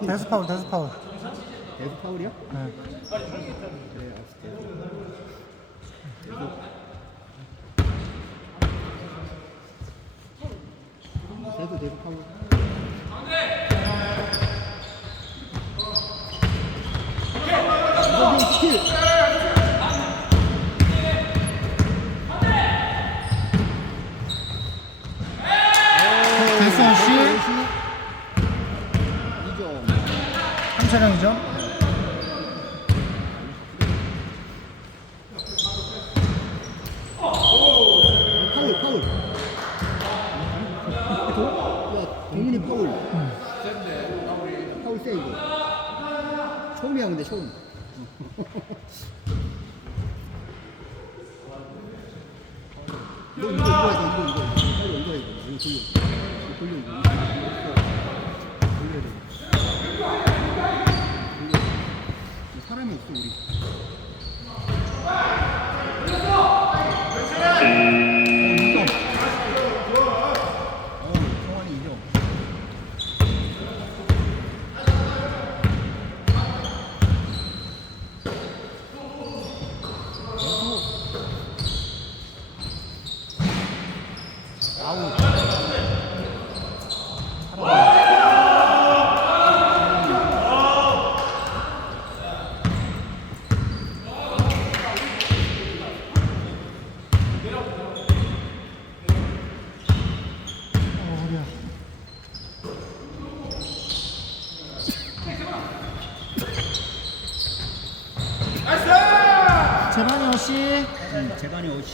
대수 파울, 대수 파울. 대수 파울이야? 네. 그래. 대수 대수 파울. 이거 3 차량이죠. 처음이야 근데 처음. Missouri.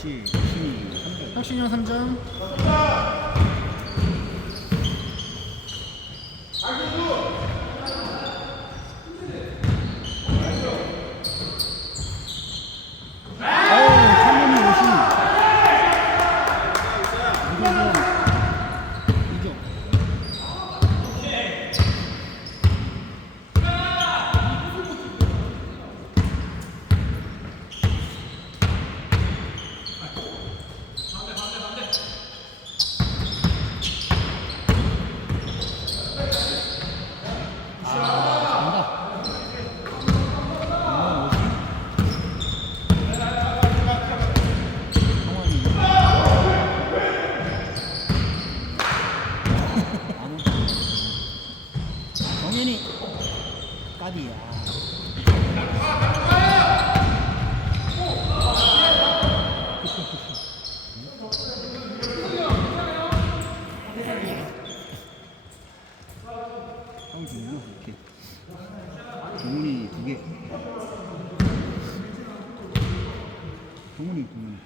재간이 없이 신이 혁신이 형 3점. 어우, 창문이 옷이. 이거는 2점. 아, 간다. 아, 옷이. 정현이 까비야. 형 주문은 이렇게 주문이 두 개. 동문이 동문이.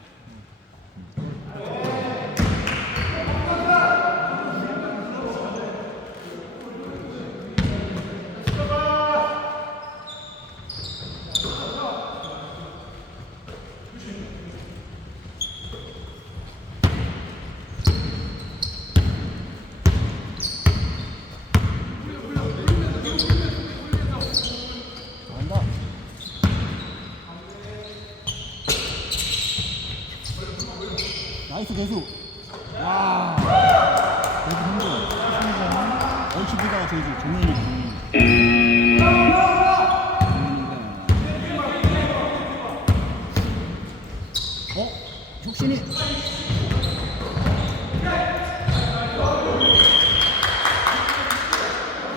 잘한다. 나이스 대수. 와. 대수 한 점. 얼추비가 저기 정현이 정현이. 어? 혁신이.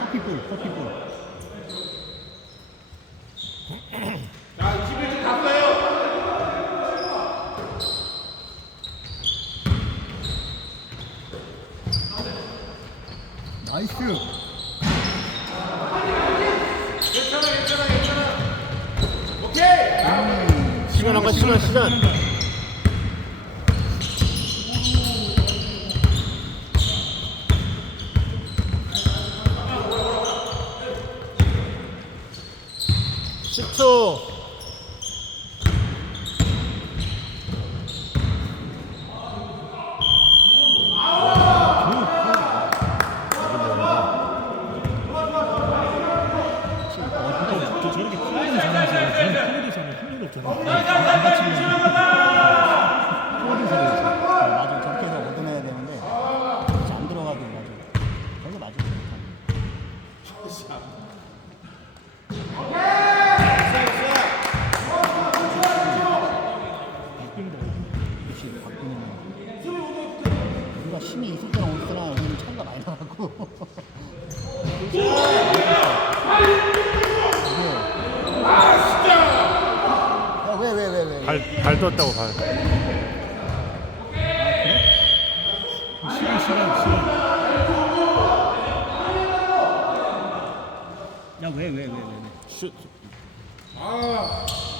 커피볼, 커피볼. 나이스. 괜찮아, 괜찮아, 괜찮아. 시간. 십초 저 저렇게 파워를 잘하면서 저는 파워에서는 한 일도 없잖아. 코어에서 맞아 저렇게 해서 얻어내야 되는데 그렇지 안 들어가도 맞아 저게 맞아 그렇지 바꾸는 우리가 힘이 있을 때랑 없을 때랑 우리는 차이가 많이 나고 왜왜 왜 왜 왜? 발, 발 떴다고 발. 시간 시간 시간. 야왜 왜 왜 왜 왜? 슛.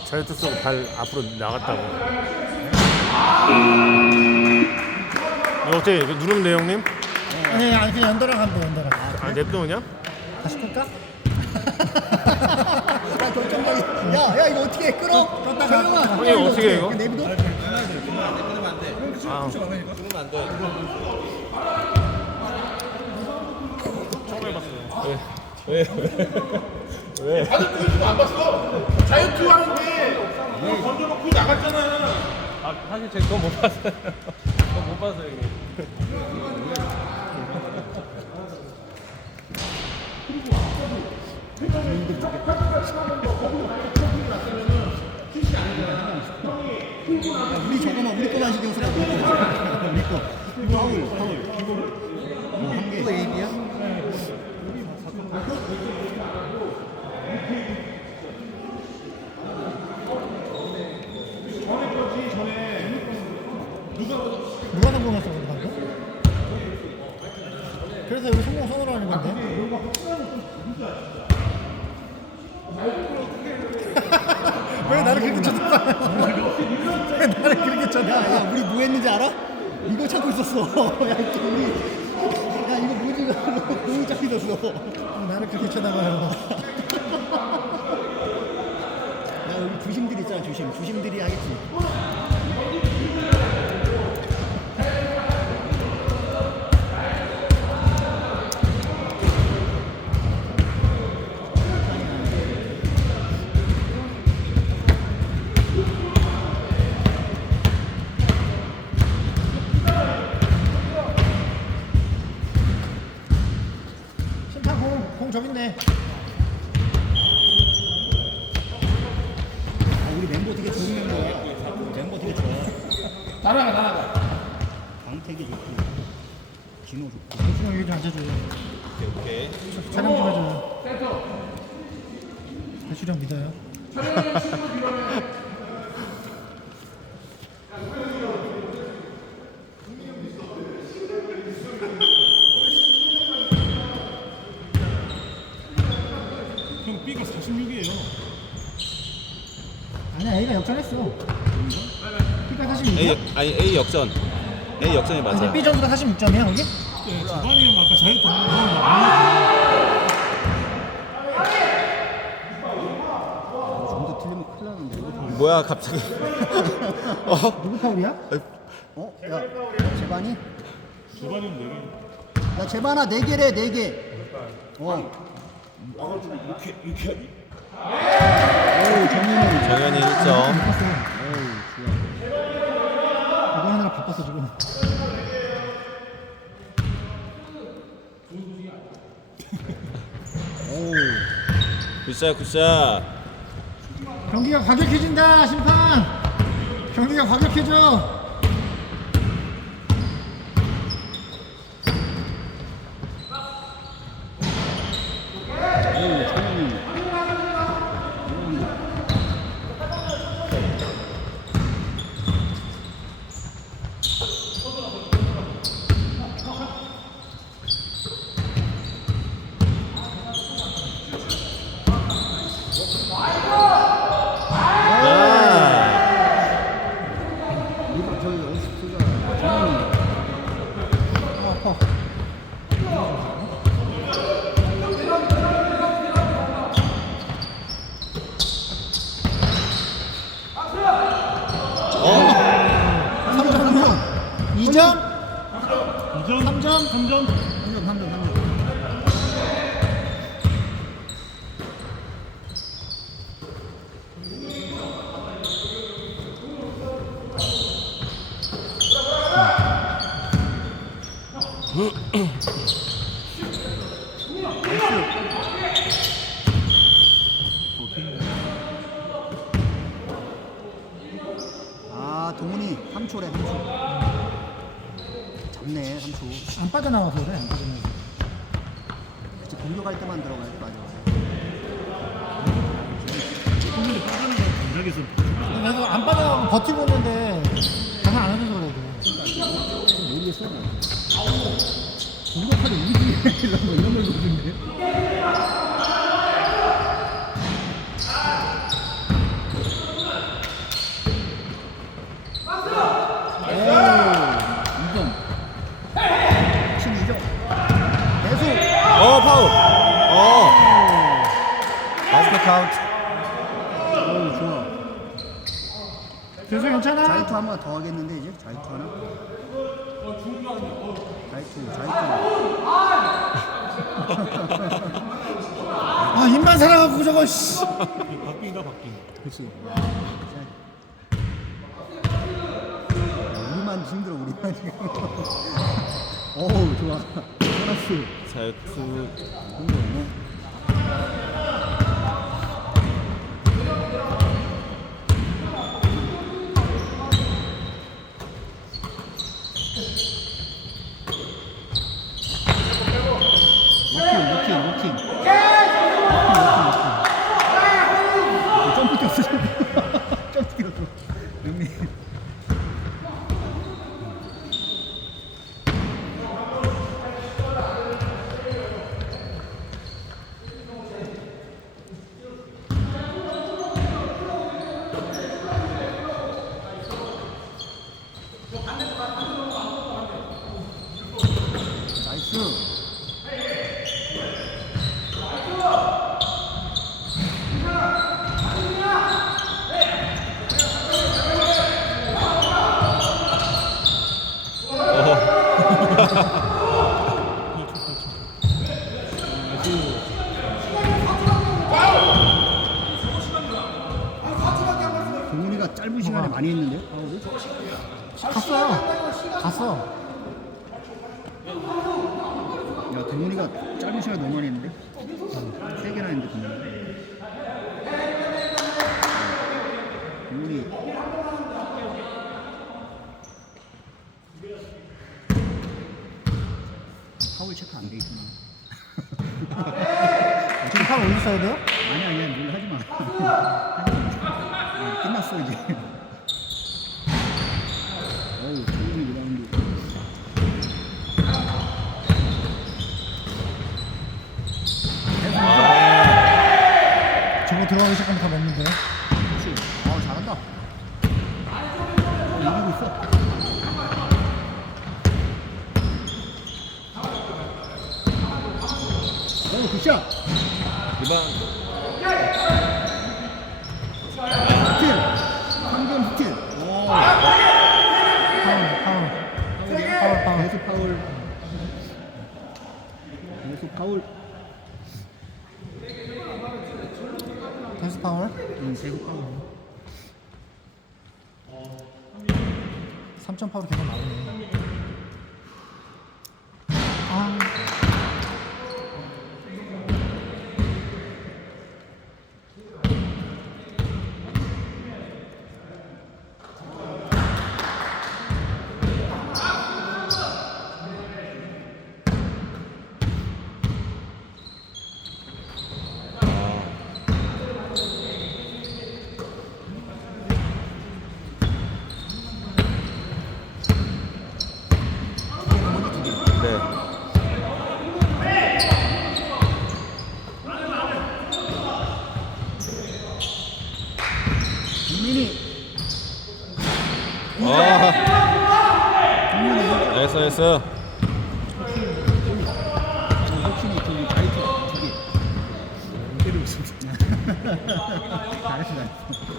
자유투 쏘고 발 앞으로 나갔다고. 이거 어떻게 이거 누르면 돼요 형님? 아니 아니 그냥 연달아 가면 돼 연달아. 아 냅둬 그냥? 다시 끌까? 야 결정적이 야야 이거 어떻게 해? 끊어? 껐다가. 잠깐만. 형님, 이거 어떻게 해, 해? 이거? 내비둬? 아. 자유투 하는데 던져놓고 나갔잖아. 아 사실 제가 그거 못 봤어요. 못 봤어요 이거. 우리 저거만 우리 거만 신경 쓰라고 우리 거. 파울 파울 한개. 이거 AB야? 누가 성공했어 그럼 방금? 그래서 여기 성공 선으로 하는 건데? 왜 나를 그렇게 쳐다봐요? 왜 나를 그렇게 야, 쳐다봐요? 야 우리 뭐 했는지 알아? 이거 찾고 있었어 야 우리 야 이거 뭐지 너무 있었어 나를 그렇게 쳐다봐요? 야 여기 주심들 있잖아 주심 주심들이 하겠지 심판 공, 공 저기 있네. 아 우리 멤버 되게 좋은 멤버야 멤버 되게 좋아 날아가 날아가. 강택이 좋고 진호 좋고 대충 여기 좀 앉아줘요. 오케이. 촬영 좀 해줘요. 대출형 믿어요. 형 B가 46이에요. 아니야 A가 역전했어. B가 46이야? A 아니 A 역전. A 역전이 근데 맞아요. B 점수가 46점이야 거기? 네, 저반이 형 아까 자유투 하는 좀더 틀리면 큰일 나는데 이거 뭐야 갑자기? 어? 누구 파울이야? 어? 야 재반이? 거 저반이 형 내가. 야 재반아 네 개래 네개 어. 이렇게 이렇게? 오 정민이 정현이 1점. 바꿨어. 어우 좋아 이거 하느라 바꿨어 지금. 어우 굿샷 굿샷. 경기가 과격해진다 심판. 경기가 과격해져. 2점? 2점. 3점. 3점 3점 3점 3점 아 동훈이 3초래 3초 잡네 3초 안 빠져나와서 그래 안 빠져나와서 그치 공격할 때만 들어가야 돼 맞아 손들이 빠지는 거 감각에서 그래서 안 빠져나가고 버티고 있는데 장난 안 해줘서 그래도 모르겠어 공격하는 이기지 이런 걸 모르는데 오 2점 12점 계속 어 파울. 어. 바스켓 카운트. 오 좋아 교수 괜찮아? 자이투 한 번 더 하겠는데 이제 자이투 하나 자이투 자이투 아 입만 살아갖고 저거 씨. 바뀐다 바뀐. 그치. 우리만 힘들어 우리만 지금 어우 좋아. 보너스 자유투. 워킹 워킹 워킹 워킹 워킹 점프 뛰었어 점프 뛰었어 영민 나이스 동훈이가 짧은 시간에 많이 했는데 파울을? 갔어 갔어 야 동훈이가 짧은 시간에 너무 많이 했는데 세 개나 했는데 동훈이 동훈이 파울 체크 안 돼 있구나. 지금 팔 올렸어야 돼요? 아니야 아니야 뭘 하지 마. 어, 끝났어 이제. 어우 최근에 리바운드. 저거 들어가기 시작하면 다 먹는데. 그렇지 어 잘한다 어, 이기고 있어 오 굿샷 리바운드. 스틸! 3점 스틸! 오! 파울 파울 파울. 파울 계속 파울. 계속 파울. 다시 파울? 응 계속 파울. 3점 파울 계속 나오네 아 네. 국민이 아. 국민이 됐어 됐어. 혁신이 저기 자이트 저기 때리고 있어 잘했어 잘했어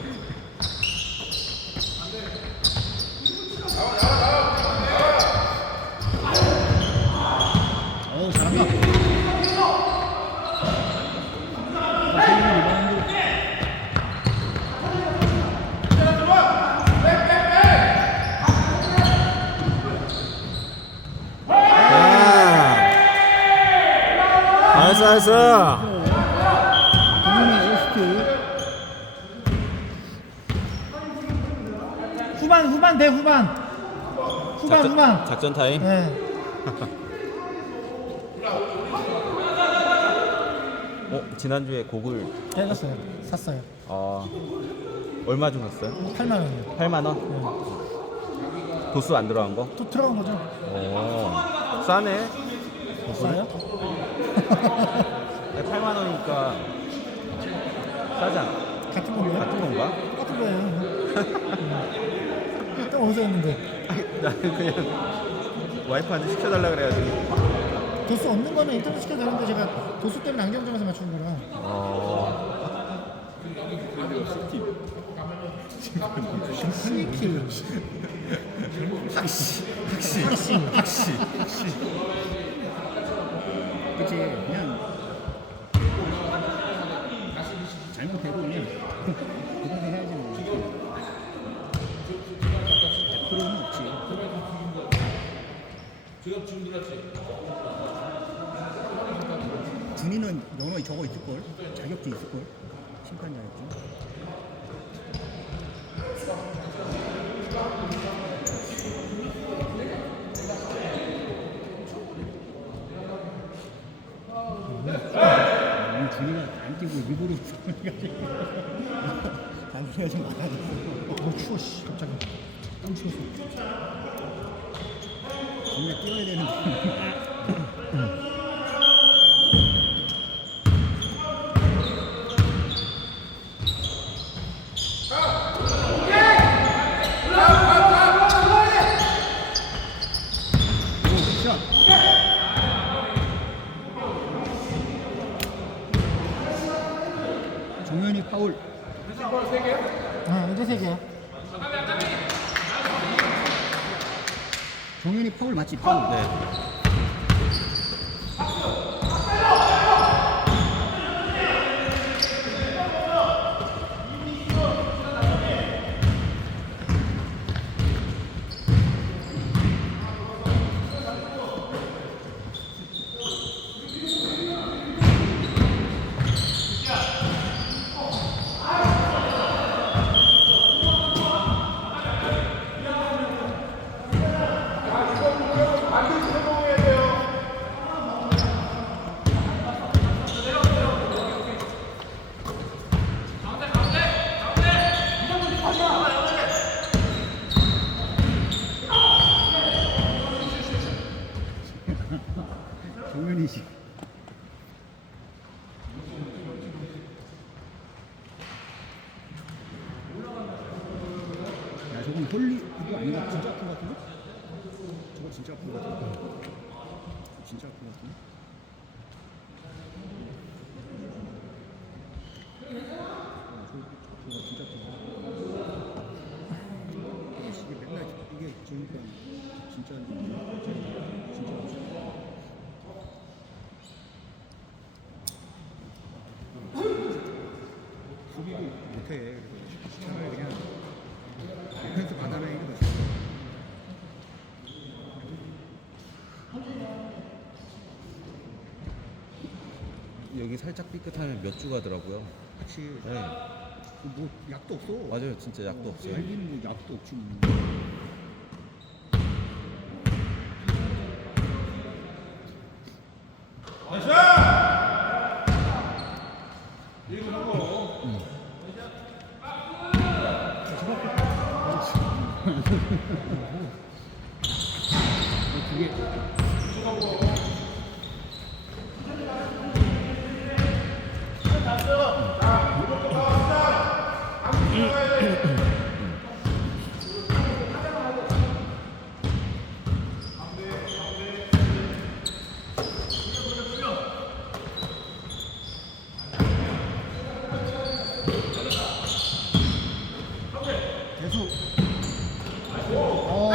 나이스 후반 후반 대 후반. 후반 작전, 후반. 작전 타임 네. 어 지난주에 곡을 때렸어요. 샀어요. 어 얼마 주셨어요? 8만 원이요. 8만 원? 도수 안 들어간 거? 또 들어간 거죠? 오 싸네 싸요? 8만 원이니까 싸지 않아? 같은 건가요? 같은 건가? 똑같은 거예요. 또 어디서 했는데? 나는 그냥 와이프한테 시켜달라 그래가지고 도수 없는 거는 인터넷 시켜도 되는데 제가 도수 때문에 안경점에서 맞추는 거라. 어... 스위키. 학시. 학시. 학시. 학시. 그치 그냥 잘못해도 그냥 그렇게 해야지 뭐 100%는 없지 준이는 면허 저거 있을걸? 자격증 있을걸? 심판 자격증? 준이가 안 뛰고 일부러 단소리가 좀 많아졌어 너무 추워 씨 갑자기. 너무 추워서. 준이가 뛰어야 되는데 오, 샷. 종현이 파울 아 이제 세 개야. 맞지? 파울 네 вісім. 여기 살짝 삐끗하면 몇 주 가더라고요 그치. 네 뭐 약도 없어. 맞아요 진짜 약도 없어요 알긴 뭐 약도 없지 뭐. 계속. 오.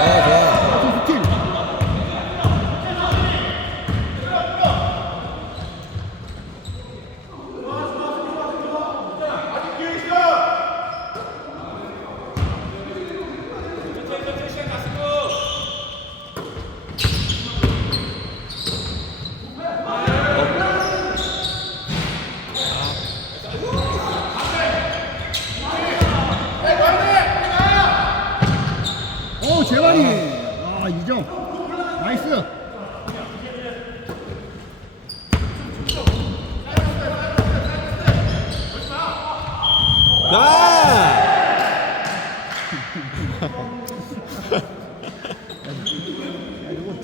아 좋아 스틸. 재환이. 아, 2점. 나이스. 나! 야, 이거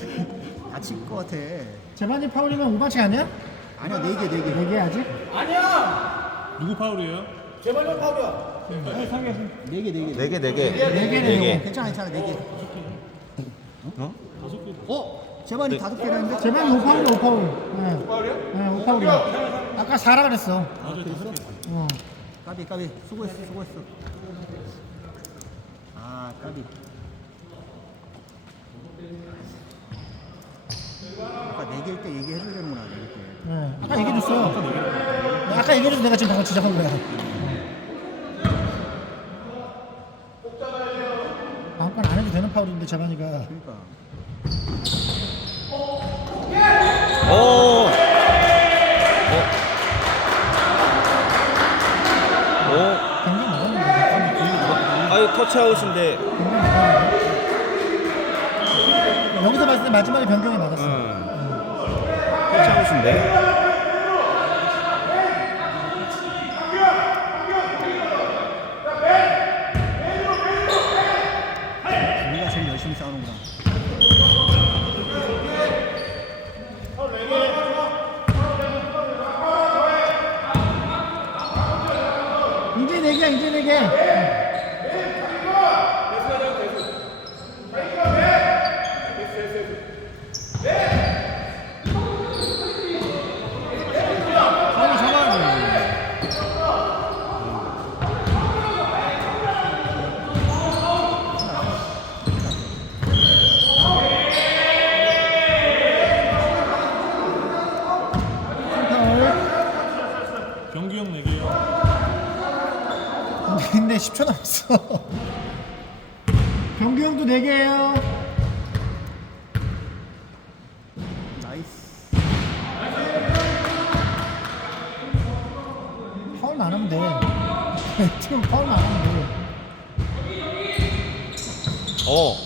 다칠 것 같아. 재반이 5반칙 아니야? 아니야, 4개, 4개. 얘기 아직? 누구 파울이에요? 4개, 4개. 네 개, 네 개. 네 개네, 네 개. 네 괜찮아, 괜찮아, 4개. 어? 어? 재환이 다섯 개를 했는데? 재반이 5파울이야 5파울 네. 5파울이야? 네 5파울이야 아까 4라 그랬어 아, 그랬어? 어. 까비, 까비. 수고했어, 수고했어. 아, 까비. 아까 4개일 때 얘기해 줘야 되는구나, 4개 때. 네. 아까 얘기해줬어 네, 아까 얘기해줘서 내가 지금 방금 지적한 거야 다음 건안 해도 되는 파울인데 재반이가 그러니까. 오! 어? 오? 경기 나갔는데 아유, 터치아웃인데. 여기서 봤을 때 마지막에 변경이 터치아웃인데. 우리가 제일 열심히 싸우는구나. 이제 4개야 이제 4개 파울 잡아야 돼. 파울 경기형 4개요. 근데 10초 남았어 경규형도 4개예요 나이스. 파울만 안 하면 돼 팀은 파울만 안 하면 돼 어. 어.